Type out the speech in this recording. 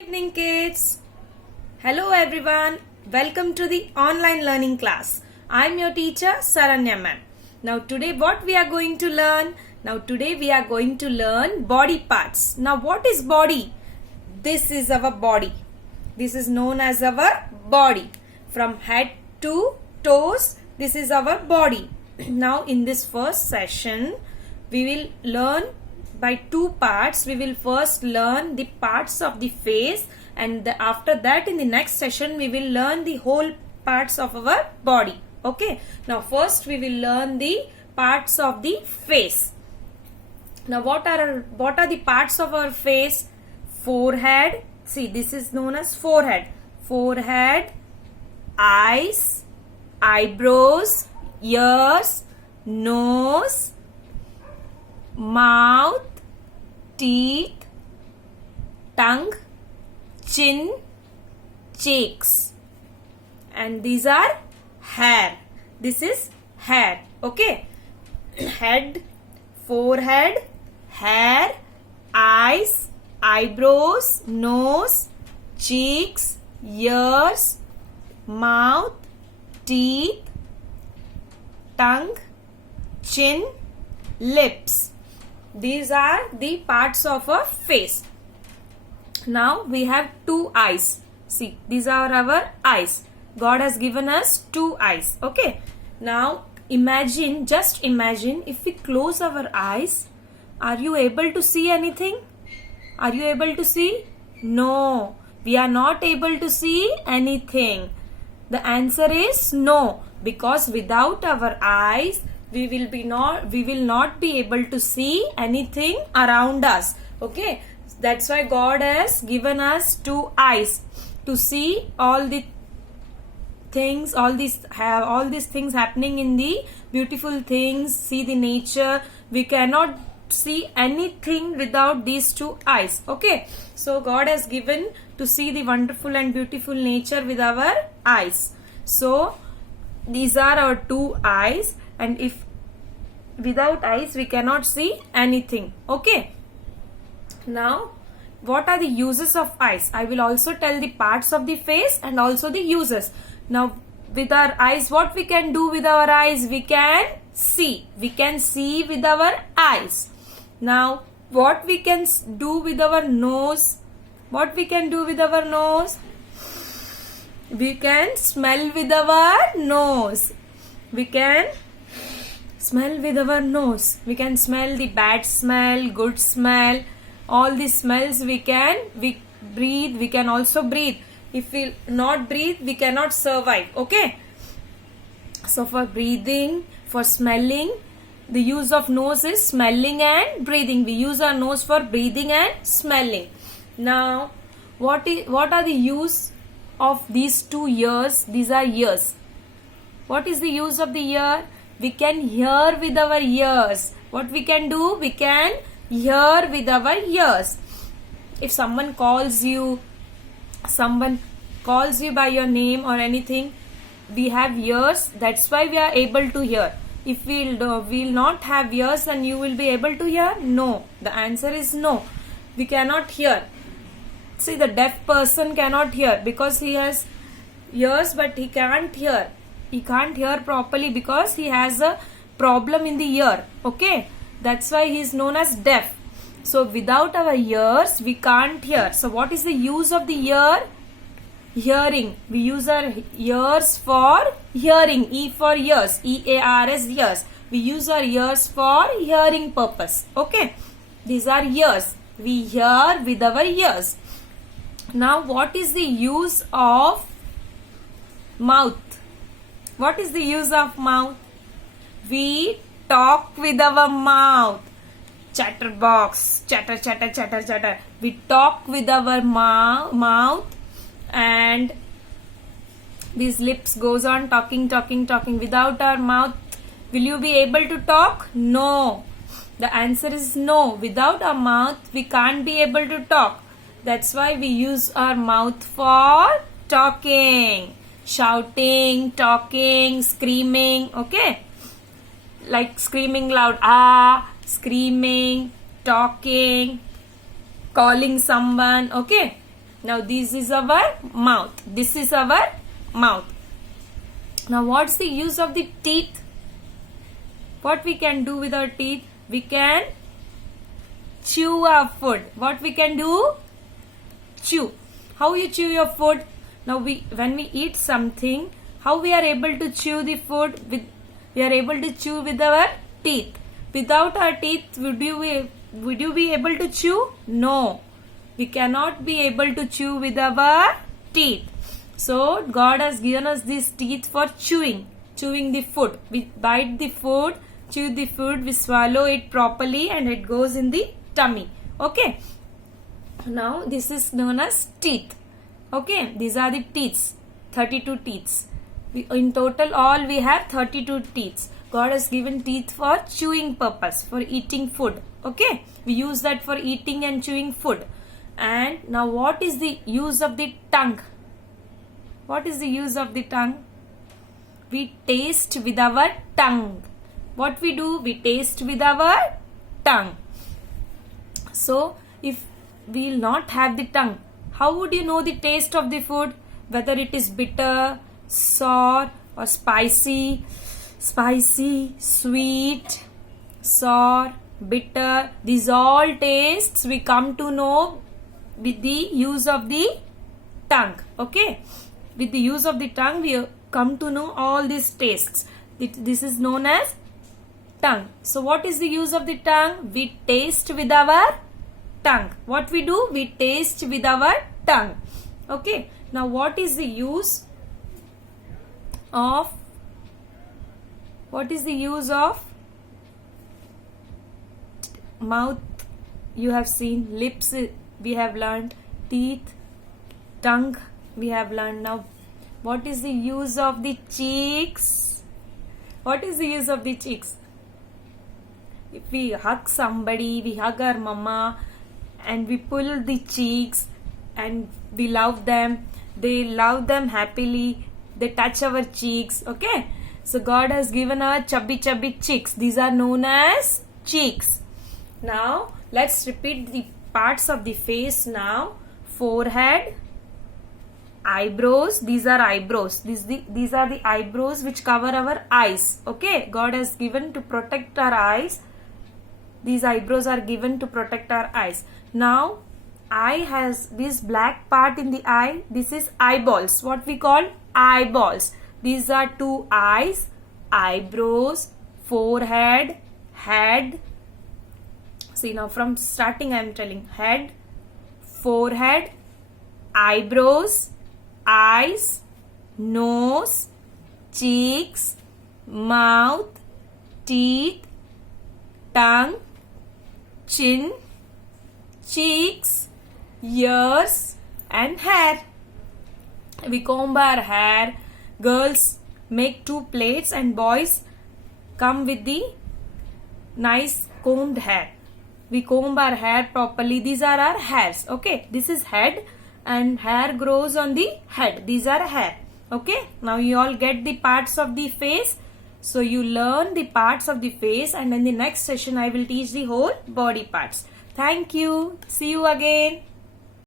Evening kids. Hello everyone. Welcome to the online learning class. I'm your teacher Saranya ma'am. Now today what we are going to learn? Now today we are going to learn body parts. Now what is body? This is our body. This is known as our body. From head to toes, this is our body. Now in this first session, we will learn by two parts. We will first learn the parts of the face, and after that in the next session we will learn the whole parts of our body. Okay, now first we will learn the parts of the face. Now what are the parts of our face? Forehead. See, this is known as forehead. Forehead, eyes, eyebrows, ears, nose, mouth, teeth, tongue, chin, cheeks, and these are hair. This is hair. Okay, head, forehead, hair, eyes, eyebrows, nose, cheeks, ears, mouth, teeth, tongue, chin, lips. These are the parts of a face. Now we have two eyes. See, these are our eyes. God has given us two eyes. Okay. Now imagine, just imagine, if we close our eyes, are you able to see anything? Are you able to see? No, we are not able to see anything. The answer is no, because without our eyes we will not be able to see anything around us. Okay, that's why God has given us two eyes to see all the things, all these things happening in the beautiful things, see the nature. We cannot see anything without these two eyes. Okay, so God has given to see the wonderful and beautiful nature with our eyes. So these are our two eyes, and if without eyes we cannot see anything. Okay, now what are the uses of eyes? I will also tell the parts of the face and also the uses. Now with our eyes, what we can do with our eyes? We can see with our eyes. Now what we can do with our nose? What we can do with our nose? We can smell with our nose. We can smell with our nose. We can smell the bad smell, good smell, all the smells we breathe. We can also breathe. If we not breathe, we cannot survive. Okay, so for breathing, for smelling, the use of nose is smelling and breathing. We use our nose for breathing and smelling. Now what are the use of these two ears? These are ears. What is the use of the ear? We can hear with our ears. What we can do? We can hear with our ears. If someone calls you by your name or anything, we have ears. That's why we are able to hear. If we'll not have ears, then you will be able to hear? No. The answer is no. We cannot hear. See, the deaf person cannot hear because he has ears, but he can't hear. He can't hear properly because he has a problem in the ear. Okay, that's why he is known as deaf. So without our ears we can't hear. So what is the use of the ear? Hearing. We use our ears for hearing. E for ears. EARS, ears. We use our ears for hearing purpose. Okay, these are ears. We hear with our ears. Now what is the use of mouth? What is the use of mouth? We talk with our mouth. Chatterbox. Chatter, chatter, chatter, chatter. We talk with our mouth, and these lips goes on talking, talking, talking. Without our mouth, will you be able to talk? No. The answer is no. Without our mouth, we can't be able to talk. That's why we use our mouth for talking. Shouting, talking, screaming. Okay, like screaming loud, ah, screaming, talking, calling someone. Okay, Now this is our mouth. This is our mouth. Now what's the use of the teeth? What we can do with our teeth? We can chew our food. What we can do? Chew. How you chew your food? Now when we eat something, how we are able to chew the food? We are able to chew with our teeth. Without our teeth, would you be able to chew? No. We cannot be able to chew with our teeth. So God has given us these teeth for chewing the food. We bite the food, chew the food, we swallow it properly and it goes in the tummy. Okay. Now this is known as teeth. Okay. These are the teeth. 32 teeth. In total all we have 32 teeth. God has given teeth for chewing purpose, for eating food. Okay. We use that for eating and chewing food. And now what is the use of the tongue? What is the use of the tongue? We taste with our tongue. What we do? We taste with our tongue. So if we will not have the tongue, how would you know the taste of the food? Whether it is bitter, sour or spicy, sweet, sour, bitter. These all tastes we come to know with the use of the tongue. Okay. With the use of the tongue we come to know all these tastes. This is known as tongue. So what is the use of the tongue? We taste with our tongue. What we do? We taste with our tongue. Okay. Now what is the use of mouth? You have seen. Lips we have learned. Teeth, tongue we have learned. Now what is the use of the cheeks? What is the use of the cheeks? If we hug somebody, we hug our mama and we pull the cheeks and we love them. They love them happily. They touch our cheeks. Okay. So God has given our chubby cheeks. These are known as cheeks. Now let's repeat the parts of the face now. Forehead, eyebrows. These are eyebrows. These are the eyebrows which cover our eyes. Okay. God has given to protect our eyes. These eyebrows are given to protect our eyes. Now eye has this black part in the eye. This is eyeballs. What we call eyeballs. These are two eyes, eyebrows, forehead, head. See, now from starting I am telling head, forehead, eyebrows, eyes, nose, cheeks, mouth, teeth, tongue, chin, cheeks, ears and hair. We comb our hair. Girls make 2 plaits and boys come with the nice combed hair. We comb our hair properly. These are our hairs. Okay. This is head and hair grows on the head. These are hair. Okay. Now you all get the parts of the face. So you learn the parts of the face and in the next session I will teach the whole body parts. Thank you. See you again.